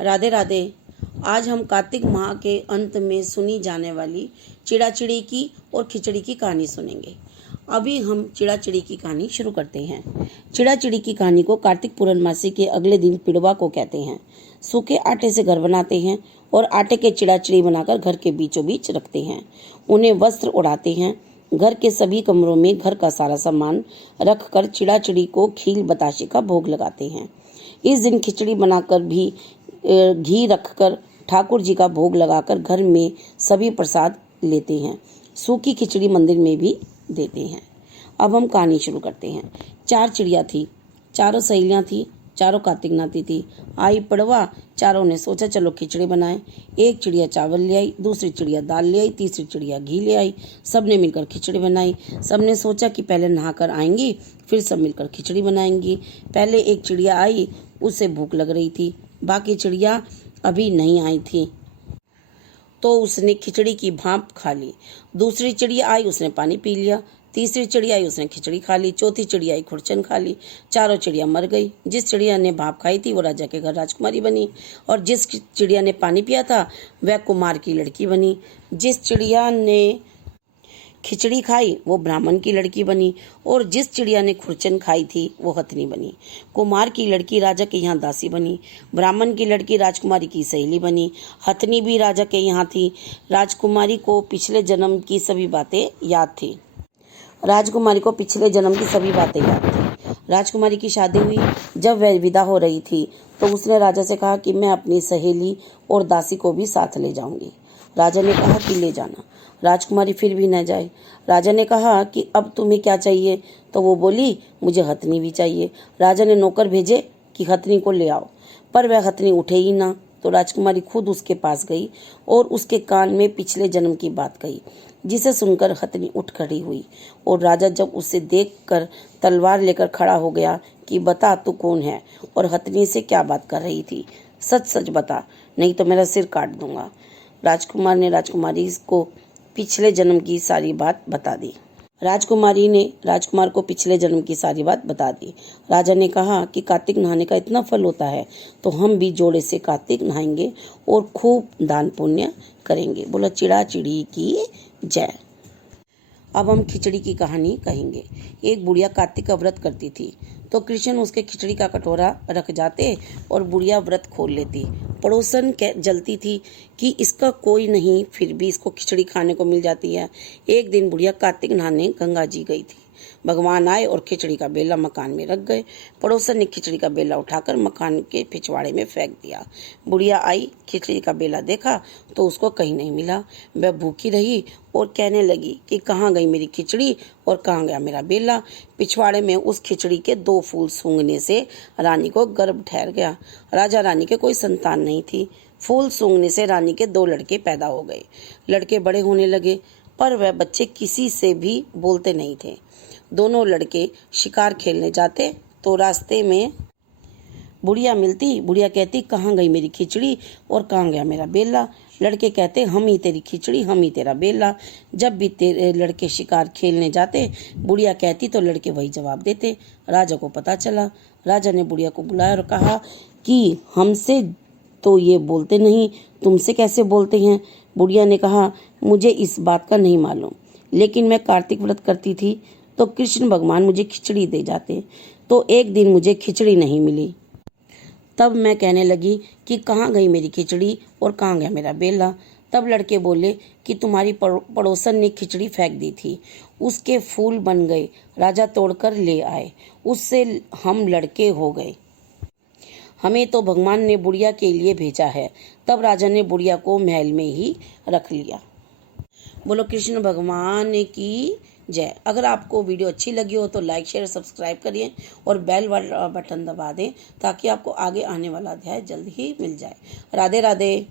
राधे राधे। आज हम कार्तिक माह के अंत में सुनी जाने वाली चिड़ा चिड़ी की और खिचड़ी की कहानी सुनेंगे। अभी हम चिड़ा चिड़ी की कहानी शुरू करते हैं। चिड़ा चिड़ी की कहानी को कार्तिक पूर्णमासी के अगले दिन पिड़वा को कहते हैं। सूखे आटे से घर बनाते हैं और आटे के चिड़ा चिड़ी बनाकर घर के बीचों बीच रखते हैं। उन्हें वस्त्र उड़ाते हैं। घर के सभी कमरों में घर का सारा सामान रखकर चिड़ा चिड़ी को खील बताशे का भोग लगाते हैं। इस दिन खिचड़ी बनाकर भी घी रखकर ठाकुर जी का भोग लगाकर घर में सभी प्रसाद लेते हैं। सूखी खिचड़ी मंदिर में भी देते हैं। अब हम कहानी शुरू करते हैं। 4 चिड़िया थी, चारों सहेलियां थी, चारों कार्तिक नाती थी। आई पड़वा, चारों ने सोचा चलो खिचड़ी बनाएं। एक चिड़िया चावल ले आई, दूसरी चिड़िया दाल ले आई, तीसरी चिड़िया घी ले आई। सबने मिलकर खिचड़ी बनाई। सबने सोचा कि पहले नहाकर आएंगी, फिर सब मिलकर खिचड़ी बनाएंगी। पहले एक चिड़िया आई, उसे भूख लग रही थी। बाकी चिड़िया अभी नहीं आई थी तो उसने खिचड़ी की भाप खा ली। दूसरी चिड़िया आई, उसने पानी पी लिया। तीसरी चिड़िया आई, उसने खिचड़ी खा ली। चौथी चिड़िया आई, खुरचन खा ली। चारों चिड़िया मर गई। जिस चिड़िया ने भाप खाई थी वो राजा के घर राजकुमारी बनी, और जिस चिड़िया ने पानी पिया था वह कुमार की लड़की बनी। जिस चिड़िया ने खिचड़ी खाई वो ब्राह्मण की लड़की बनी, और जिस चिड़िया ने खुरचन खाई थी वो हथनी बनी। कुमार की लड़की राजा के यहाँ दासी बनी। ब्राह्मण की लड़की राजकुमारी की सहेली बनी। हथनी भी राजा के यहाँ थी। राजकुमारी को पिछले जन्म की सभी बातें याद थी। राजकुमारी की शादी हुई। जब वह विदा हो रही थी तो उसने राजा से कहा कि मैं अपनी सहेली और दासी को भी साथ ले जाऊंगी। राजा ने कहा कि ले जाना। राजकुमारी फिर भी न जाए। राजा ने कहा कि अब तुम्हें क्या चाहिए? तो वो बोली मुझे हथनी भी चाहिए। राजा ने नौकर भेजे कि हथनी को ले आओ, पर वह हथनी उठे ही ना। तो राजकुमारी खुद उसके पास गई और उसके कान में पिछले जन्म की बात कही, जिसे सुनकर हथनी उठ खड़ी हुई। और राजा जब उसे देखकर तलवार लेकर खड़ा हो गया कि बता तू कौन है और हथनी से क्या बात कर रही थी? सच सच बता, नहीं तो मेरा सिर काट दूंगा। राजकुमार ने राजकुमारी को पिछले जन्म की सारी बात बता दी। राजकुमारी ने राजकुमार को पिछले जन्म की सारी बात बता दी। राजा ने कहा कि कार्तिक नहाने का इतना फल होता है तो हम भी जोड़े से कार्तिक नहाएंगे और खूब दान पुण्य करेंगे। बोला चिड़ा चिड़ी की जय। अब हम खिचड़ी की कहानी कहेंगे। एक बुढ़िया कार्तिक का व्रत करती थी तो कृष्ण उसके खिचड़ी का कटोरा रख जाते और बुढ़िया व्रत खोल लेती। पड़ोसन जलती थी कि इसका कोई नहीं, फिर भी इसको खिचड़ी खाने को मिल जाती है। एक दिन बुढ़िया कार्तिक नहाने गंगा जी गई थी। भगवान आए और खिचड़ी का बेला मकान में रख गए। पड़ोसन ने खिचड़ी का बेला उठाकर मकान के पिछवाड़े में फेंक दिया। बुढ़िया आई, खिचड़ी का बेला देखा तो उसको कहीं नहीं मिला। वह भूखी रही और कहने लगी कि कहाँ गई मेरी खिचड़ी और कहाँ गया मेरा बेला। पिछवाड़े में उस खिचड़ी के 2 फूल सूंघने से रानी को गर्भ ठहर गया। राजा रानी के कोई संतान नहीं थी। फूल सूंघने से रानी के 2 लड़के पैदा हो गए। लड़के बड़े होने लगे, पर वह बच्चे किसी से भी बोलते नहीं थे। दोनों लड़के शिकार खेलने जाते तो रास्ते में बुढ़िया मिलती। बुढ़िया कहती कहाँ गई मेरी खिचड़ी और कहाँ गया मेरा बेला। लड़के कहते हम ही तेरी खिचड़ी, हम ही तेरा बेला। जब भी तेरे लड़के शिकार खेलने जाते बुढ़िया कहती तो लड़के वही जवाब देते। राजा को पता चला। राजा ने बुढ़िया को बुलाया और कहा कि हमसे तो ये बोलते नहीं, तुमसे कैसे बोलते हैं? बुढ़िया ने कहा मुझे इस बात का नहीं मालूम, लेकिन मैं कार्तिक व्रत करती थी तो कृष्ण भगवान मुझे खिचड़ी दे जाते, तो एक दिन मुझे खिचड़ी नहीं मिली। तब मैं कहने लगी कि कहाँ गई मेरी खिचड़ी और कहाँ गया मेरा बेला। तब लड़के बोले कि तुम्हारी पड़ोसन ने खिचड़ी फेंक दी थी, उसके फूल बन गए, राजा तोड़कर ले आए, उससे हम लड़के हो गए, हमें तो भगवान ने बुढ़िया के लिए भेजा है। तब राजा ने बुढ़िया को महल में ही रख लिया। बोलो कृष्ण भगवान की जय। अगर आपको वीडियो अच्छी लगी हो तो लाइक शेयर सब्सक्राइब करिए और बेल बटन दबा दें ताकि आपको आगे आने वाला अध्याय जल्द ही मिल जाए। राधे राधे।